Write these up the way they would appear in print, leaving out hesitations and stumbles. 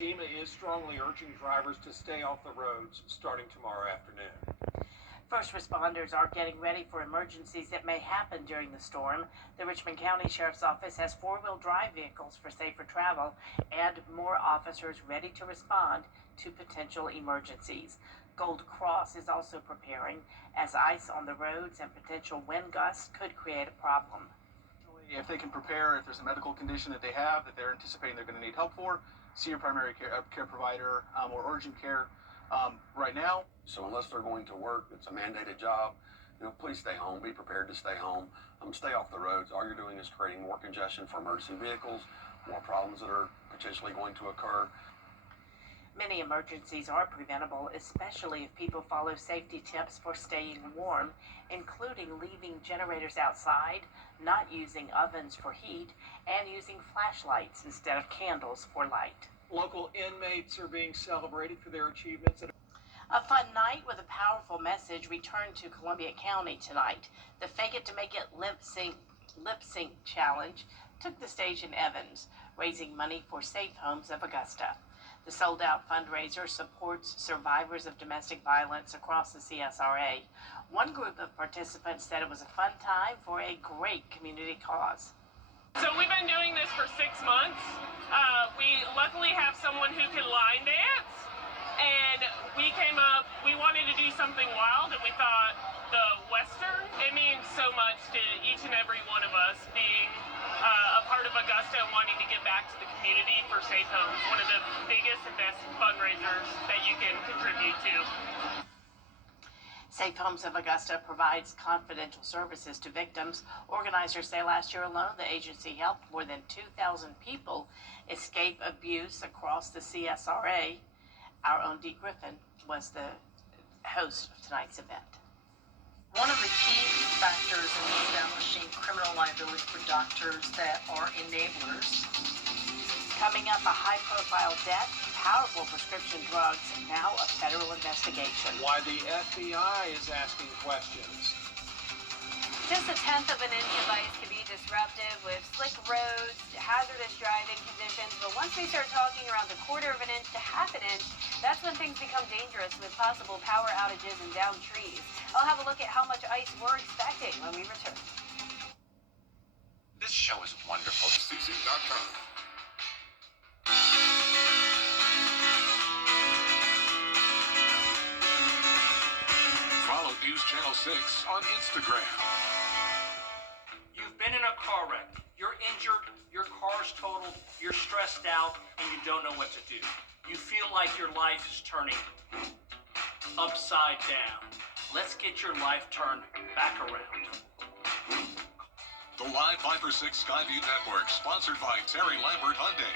FEMA is strongly urging drivers to stay off the roads starting tomorrow afternoon. First responders are getting ready for emergencies that may happen during the storm. The Richmond County Sheriff's Office has four-wheel drive vehicles for safer travel and more officers ready to respond to potential emergencies. Gold Cross is also preparing, as ice on the roads and potential wind gusts could create a problem. If they can prepare, if there's a medical condition that they have that they're anticipating they're going to need help for, see your primary care provider or urgent care right now. So unless they're going to work, it's a mandated job, please stay home, be prepared to stay home, stay off the roads. All you're doing is creating more congestion for emergency vehicles, more problems that are potentially going to occur. Many emergencies are preventable, especially if people follow safety tips for staying warm, including leaving generators outside, not using ovens for heat, and using flashlights instead of candles for light. Local inmates are being celebrated for their achievements. A fun night with a powerful message returned to Columbia County tonight. The Fake It to Make It lip sync challenge took the stage in Evans, raising money for Safe Homes of Augusta. The sold-out fundraiser supports survivors of domestic violence across the CSRA. One group of participants said it was a fun time for a great community cause. So we've been doing this for 6 months. We luckily have someone who can line dance, and we wanted to do something wild, and we thought the Western, it means so much to each and every one of us being a part of Augusta and wanting to give back to the community for Safe Homes, one of the biggest and best fundraisers that you can contribute to. Safe Homes of Augusta provides confidential services to victims. Organizers say last year alone, the agency helped more than 2,000 people escape abuse across the CSRA. Our own Dee Griffin was the host of tonight's event. One of the key factors in establishing criminal liability for doctors that are enablers. Coming up, a high-profile death, powerful prescription drugs, now a federal investigation. Why the FBI is asking questions. Just a tenth of an inch of ice can be disruptive with slick roads, hazardous driving conditions, but once we start talking around a quarter of an inch to half an inch, that's when things become dangerous with possible power outages and downed trees. I'll have a look at how much ice we're expecting when we return. This show is wonderful. CC.com. Follow News Channel 6 on Instagram. You've been in a car wreck. You're injured, your car's totaled, you're stressed out, and you don't know what to do. You feel like your life is turning upside down. Let's get your life turned back around. The Live 5-for-6 Skyview Network, sponsored by Terry Lambert Hyundai.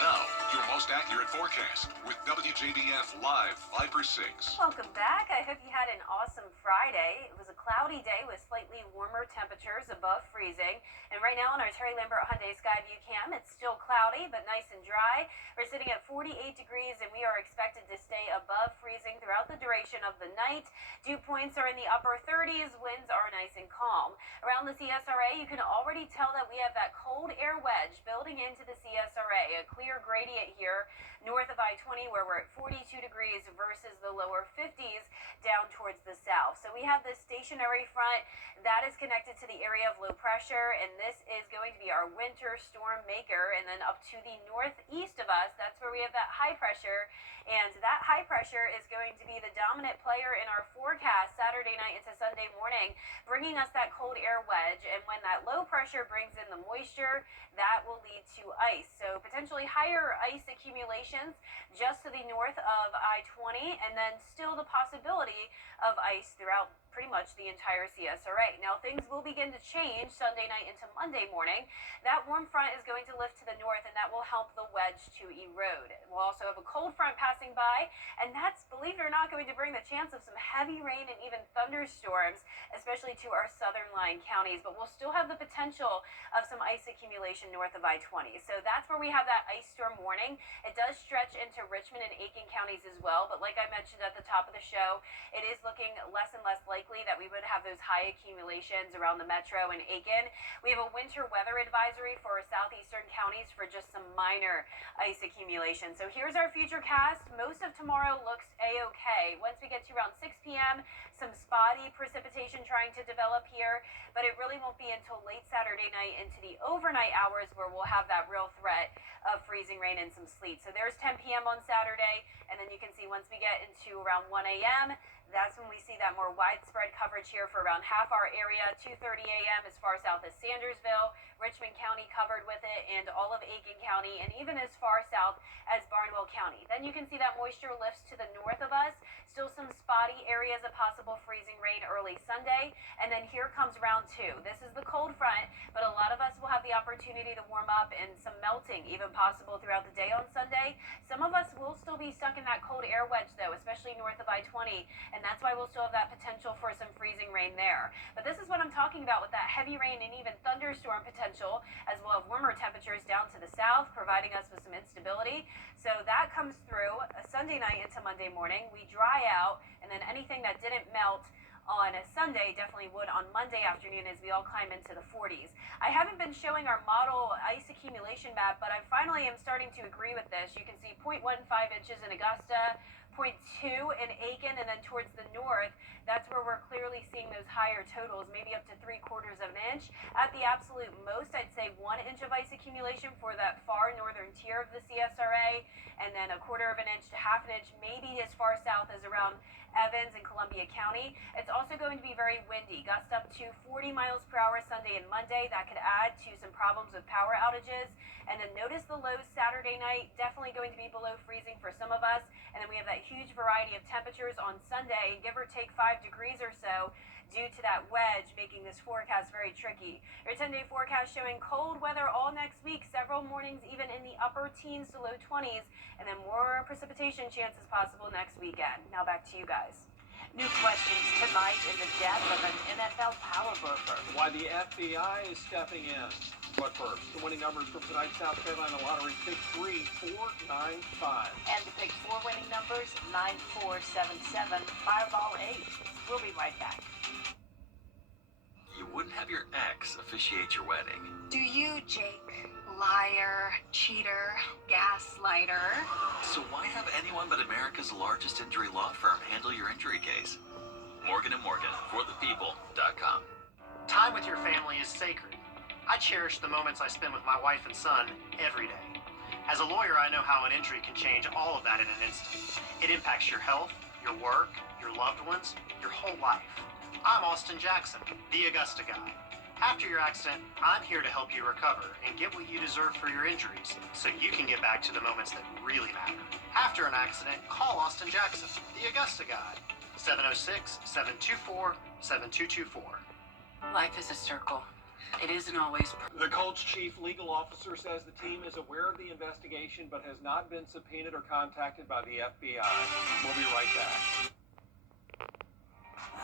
Now, your most accurate forecast with WJBF Live 5-for-6. Welcome back. I hope you had an awesome Friday. It was a cloudy day with slightly warmer temperatures above freezing. And right now on our Terry Lambert Hyundai Skyview cam, it's still cloudy but nice and dry. We're sitting at 48 degrees and we are expected to stay above freezing throughout the duration of the night. Dew points are in the upper 30s. Winds are nice and calm. Around the CSRA, you can already tell that we have that cold air wedge building into the CSRA. A clear gradient here north of I-20 where we're at 42 degrees versus the lower 50s down towards the south. So we have this stationary front that is connected to the area of low pressure, and this is going to be our winter storm maker. And then up to the northeast of us, that's where we have that high pressure, and that high pressure is going to be the dominant player in our forecast Saturday night into Sunday morning, bringing us that cold air wedge. And when that low pressure brings in the moisture, that will lead to ice. So potentially higher ice accumulations just to the north of I-20, and then still the possibility of ice throughout pretty much the entire CSRA. Now things will begin to change Sunday night into Monday morning. That warm front is going to lift to the north, and that will help the wedge wedge to erode. We'll also have a cold front passing by, and that's, believe it or not, going to bring the chance of some heavy rain and even thunderstorms, especially to our southern lying counties. But we'll still have the potential of some ice accumulation north of I-20. So that's where we have that ice storm warning. It does stretch into Richmond and Aiken counties as well, but like I mentioned at the top of the show, it is looking less and less likely that we would have those high accumulations around the metro and Aiken. We have a winter weather advisory for our southeastern counties for just some minor ice accumulation. So here's our future cast. Most of tomorrow looks a-okay. Once we get to around 6 p.m., some spotty precipitation trying to develop here, but it really won't be until late Saturday night into the overnight hours where we'll have that real threat of freezing rain and some sleet. So there's 10 p.m. on Saturday, and then you can see once we get into around 1 a.m., that's when we see that more widespread coverage here for around half our area. 2:30 a.m. as far south as Sandersville, Richmond County covered with it, and all of Aiken County, and even as far south as Barnwell County. Then you can see that moisture lifts to the north of us. Still some spotty areas of possible freezing rain early Sunday. And then here comes round 2. This is the cold front, but a lot of us will have the opportunity to warm up and some melting even possible throughout the day on Sunday. Some of us will still be stuck in that cold air wedge though, especially north of I-20. And that's why we'll still have that potential for some freezing rain there. But this is what I'm talking about with that heavy rain and even thunderstorm potential, as well as warmer temperatures down to the south, providing us with some instability. So that comes through a Sunday night into Monday morning. We dry out, and then anything that didn't melt on a Sunday definitely would on Monday afternoon as we all climb into the 40s. I haven't been showing our model ice accumulation map, but I finally am starting to agree with this. You can see 0.15 inches in Augusta, 0.2 in Aiken, and then towards the north, that's where we're clearly seeing those higher totals, maybe up to 3/4 of an inch. At the absolute most, I'd say 1 inch of ice accumulation for that far northern tier of the CSRA, and then 1/4 of an inch to 1/2 an inch, maybe as far south as around Evans and Columbia County. It's also going to be very windy, gusts up to 40 miles per hour Sunday and Monday. That could add to some problems with power outages. And then notice the lows Saturday night, definitely going to be below freezing for some of us. And then we have that huge variety of temperatures on Sunday, give or take 5 degrees or so, due to that wedge, making this forecast very tricky. Your 10-day forecast showing cold weather all next week, several mornings even in the upper teens to low 20s, and then more precipitation chances possible next weekend. Now back to you guys. New questions tonight in the death of an NFL power broker. Why the FBI is stepping in. But first, the winning numbers from tonight's South Carolina Lottery, pick 3, 4, 9, 5. And the pick 4 winning numbers, 9477, Fireball 8. We'll be right back. You wouldn't have your ex officiate your wedding. Do you, Jake? Liar, cheater, gaslighter. So why have anyone but America's largest injury law firm handle your injury case? Morgan & Morgan, forthepeople.com. Time with your family is sacred. I cherish the moments I spend with my wife and son every day. As a lawyer, I know how an injury can change all of that in an instant. It impacts your health, your work, your loved ones, your whole life. I'm Austin Jackson, the Augusta guy. After your accident, I'm here to help you recover and get what you deserve for your injuries so you can get back to the moments that really matter. After an accident, call Austin Jackson, the Augusta guy. 706-724-7224. Life is a circle. It isn't always. The Colts chief legal officer says the team is aware of the investigation but has not been subpoenaed or contacted by the FBI. We'll be right back.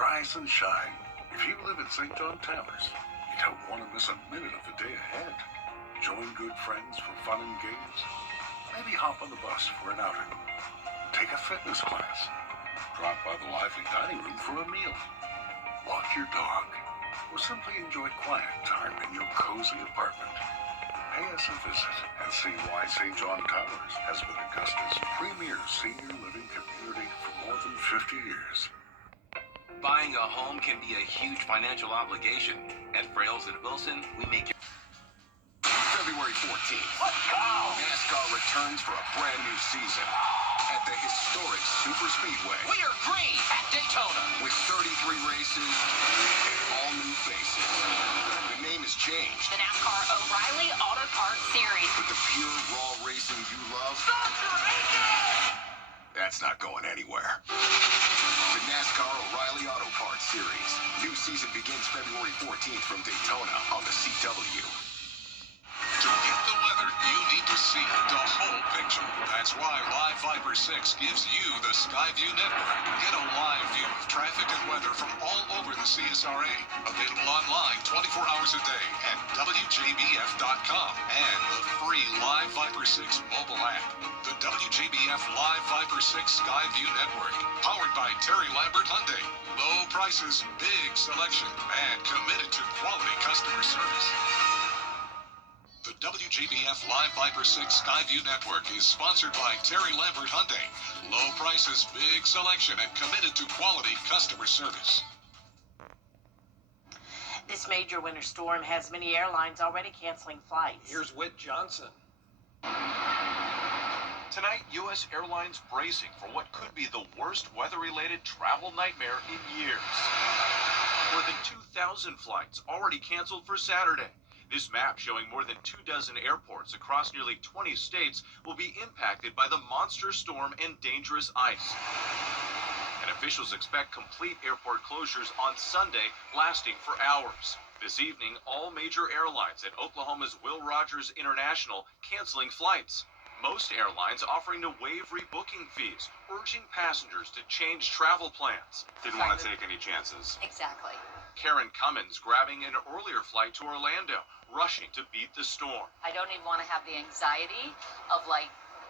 Rise and shine. If you live in St. John Towers, you don't want to miss a minute of the day ahead. Join good friends for fun and games. Maybe hop on the bus for an outing. Take a fitness class. Drop by the lively dining room for a meal. Walk your dog. Or simply enjoy quiet time in your cozy apartment. Pay us a visit and see why St. John Towers has been Augusta's premier senior living community for more than 50 years. Buying a home can be a huge financial obligation. At Frails and Wilson, we make it. February 14th. Let's go! NASCAR returns for a brand new season at the historic Super Speedway. We are green at Daytona. With 33 races and all new faces. The name has changed. The NASCAR O'Reilly Auto Parts Series. But the pure, raw racing you love, that's not going anywhere. The NASCAR O'Reilly Auto Parts Series. New season begins February 14th from Daytona on the CW. To get the weather You need to see the whole picture. That's why Live Viper 6 gives you the Skyview network. Get a live view of traffic and weather from all over the CSRA. Available online 24 hours a day at WJBF.com and the free Live Viper 6 mobile app. The WJBF Live Viper 6 Skyview network. Powered by Terry Lambert Hyundai. Low prices, big selection, and committed to quality customer service. The WJBF Live Viper 6 Skyview Network is sponsored by Terry Lambert Hyundai. Low prices, big selection, and committed to quality customer service. This major winter storm has many airlines already canceling flights. Here's Whit Johnson. Tonight, U.S. Airlines bracing for what could be the worst weather-related travel nightmare in years. More than 2,000 flights already canceled for Saturday. This map showing more than 24 airports across nearly 20 states will be impacted by the monster storm and dangerous ice. And officials expect complete airport closures on Sunday, lasting for hours. This evening, all major airlines at Oklahoma's Will Rogers International canceling flights. Most airlines offering to waive rebooking fees, urging passengers to change travel plans. Didn't want to take any chances. Exactly. Karen Cummins grabbing an earlier flight to Orlando, rushing to beat the storm. I don't even want to have the anxiety of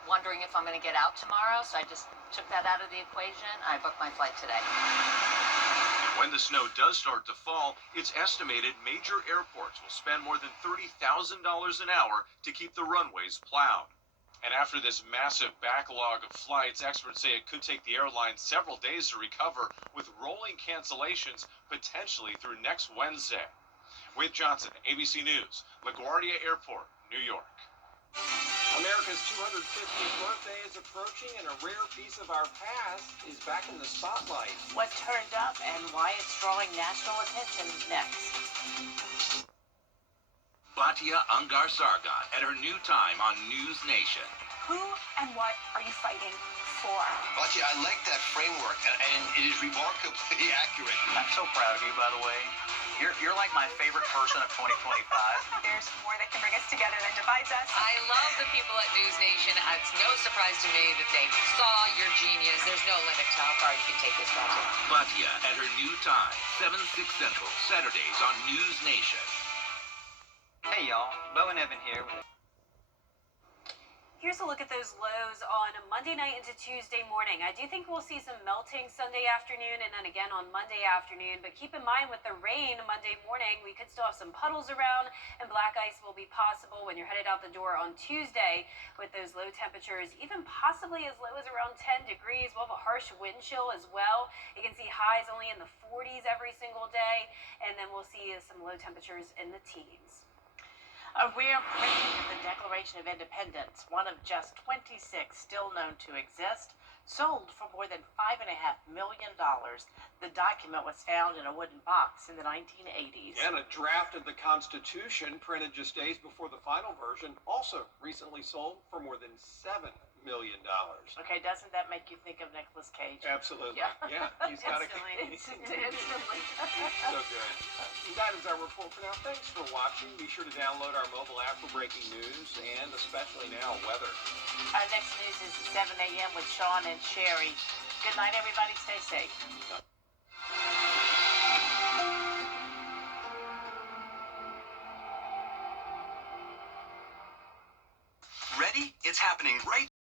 wondering if I'm going to get out tomorrow, so I just took that out of the equation. I booked my flight today. And when the snow does start to fall, it's estimated major airports will spend more than $30,000 an hour to keep the runways plowed. And after this massive backlog of flights, experts say it could take the airline several days to recover, with rolling cancellations potentially through next Wednesday. Whit Johnson, ABC News, LaGuardia Airport, New York. America's 250th birthday is approaching, and a rare piece of our past is back in the spotlight. What turned up and why it's drawing national attention next. Batia Ungar Sargon at her new time on News Nation. Who and what are you fighting for? Batia, I like that framework, and it is remarkably accurate. I'm so proud of you, by the way. You're like my favorite person of 2025. There's more that can bring us together than divides us. I love the people at News Nation. It's no surprise to me that they saw your genius. There's no limit to how far you can take this project. Batia at her new time, 7, 6 Central, Saturdays on News Nation. Hey y'all, Bo and Evan here. Here's a look at those lows on Monday night into Tuesday morning. I do think we'll see some melting Sunday afternoon and then again on Monday afternoon. But keep in mind, with the rain Monday morning, we could still have some puddles around, and black ice will be possible when you're headed out the door on Tuesday with those low temperatures, even possibly as low as around 10 degrees. We'll have a harsh wind chill as well. You can see highs only in the 40s every single day, and then we'll see some low temperatures in the teens. A rare printing of the Declaration of Independence, one of just 26 still known to exist, sold for more than $5.5 million. The document was found in a wooden box in the 1980s. And a draft of the Constitution, printed just days before the final version, also recently sold for more than $7 million. Okay, doesn't that make you think of Nicolas Cage? Absolutely. Yeah, He's got a... Instantly. So good. That is our report for now. Thanks for watching. Be sure to download our mobile app for breaking news and especially now weather. Our next news is 7 a.m. with Sean and Sherry. Good night, everybody. Stay safe. Ready? It's happening right